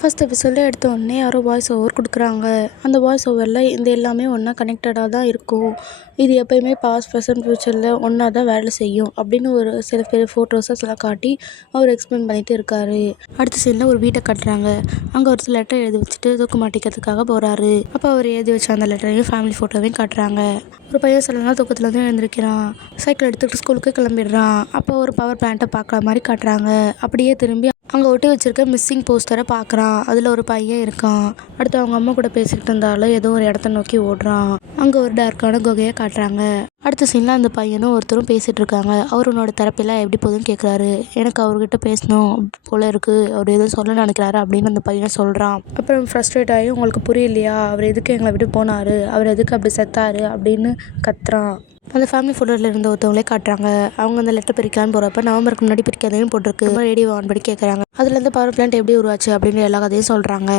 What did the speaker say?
First எபிசோடில் எடுத்த உடனே யாரோ வாய்ஸ் ஓவர் கொடுக்குறாங்க. அந்த வாய்ஸ் ஓவரில் இந்த எல்லாமே ஒன்றா கனெக்டடாக தான் இருக்கும். இது எப்போயுமே பாஸ்ட் ப்ரெசன்ட் ஃப்யூச்சரில் ஒன்றா தான் வேலை செய்யும் அப்படின்னு ஒரு சில பேர் ஃபோட்டோஸை காட்டி அவர் எக்ஸ்பிளைன் பண்ணிகிட்டு இருக்காரு. அடுத்த சீனில் ஒரு வீட்டை கட்டுறாங்க. அங்கே ஒரு சில லெட்டர் எழுதி வச்சுட்டு தூக்கு மாட்டிக்கிறதுக்காக போகிறாரு. அப்போ அவர் எழுதி வச்ச அந்த லெட்டரையும் ஃபேமிலி ஃபோட்டோவையும் காட்டுறாங்க. ஒரு பையன் சில நாள் தூக்கத்துலேருந்து எழுந்திருக்கிறான். சைக்கிள் எடுத்துக்கிட்டு ஸ்கூலுக்கு கிளம்பிடுறான். அப்போ ஒரு பவர் பிளான்ட்டை பார்க்குற மாதிரி காட்டுறாங்க. அப்படியே திரும்பி அங்கே ஒட்டி வச்சிருக்க மிஸ்ஸிங் போஸ்டரை பார்க்குறான். அதில் ஒரு பையன் இருக்கான். அடுத்து அவங்க அம்மா கூட பேசிக்கிட்டு இருந்தாலும் ஏதோ ஒரு இடத்த நோக்கி ஓடுறான். அங்கே ஒரு டார்க்கான குகையை காட்டுறாங்க. அடுத்த சீனில் அந்த பையனும் ஒருத்தரும் பேசிகிட்டு இருக்காங்க. அவர் உன்னோட தெரப்பிலாம் எப்படி போகுதுன்னு கேட்குறாரு. எனக்கு அவர்கிட்ட பேசணும் போல இருக்குது, அவர் எதுவும் சொல்ல நினைக்கிறாரு அப்படின்னு அந்த பையனை சொல்கிறான். அப்புறம் ஃப்ரஸ்ட்ரேட் ஆகி உங்களுக்கு புரியலையா, அவர் எதுக்கு எங்களை விட்டு போனார், அவர் எதுக்கு அப்படி செத்தாரு அப்படின்னு கத்துறான். அந்த ஃபேமிலி ஃபோட்டோவில் இருந்த ஒருத்தவங்களே காட்டுறாங்க. அவங்க அந்த லெட்டர் பிரிக்கலான்னு போகிறப்ப நவம்பருக்கு முன்னாடி பிரிக்காதேன்னு போட்டிருக்கு. ரேடியோ ஆன் பண்ணி கேட்குறாங்க. அதுலேருந்து பவர் பிளான்ட் எப்படி உருவாச்சு அப்படின்னு எல்லா கதையும் சொல்கிறாங்க.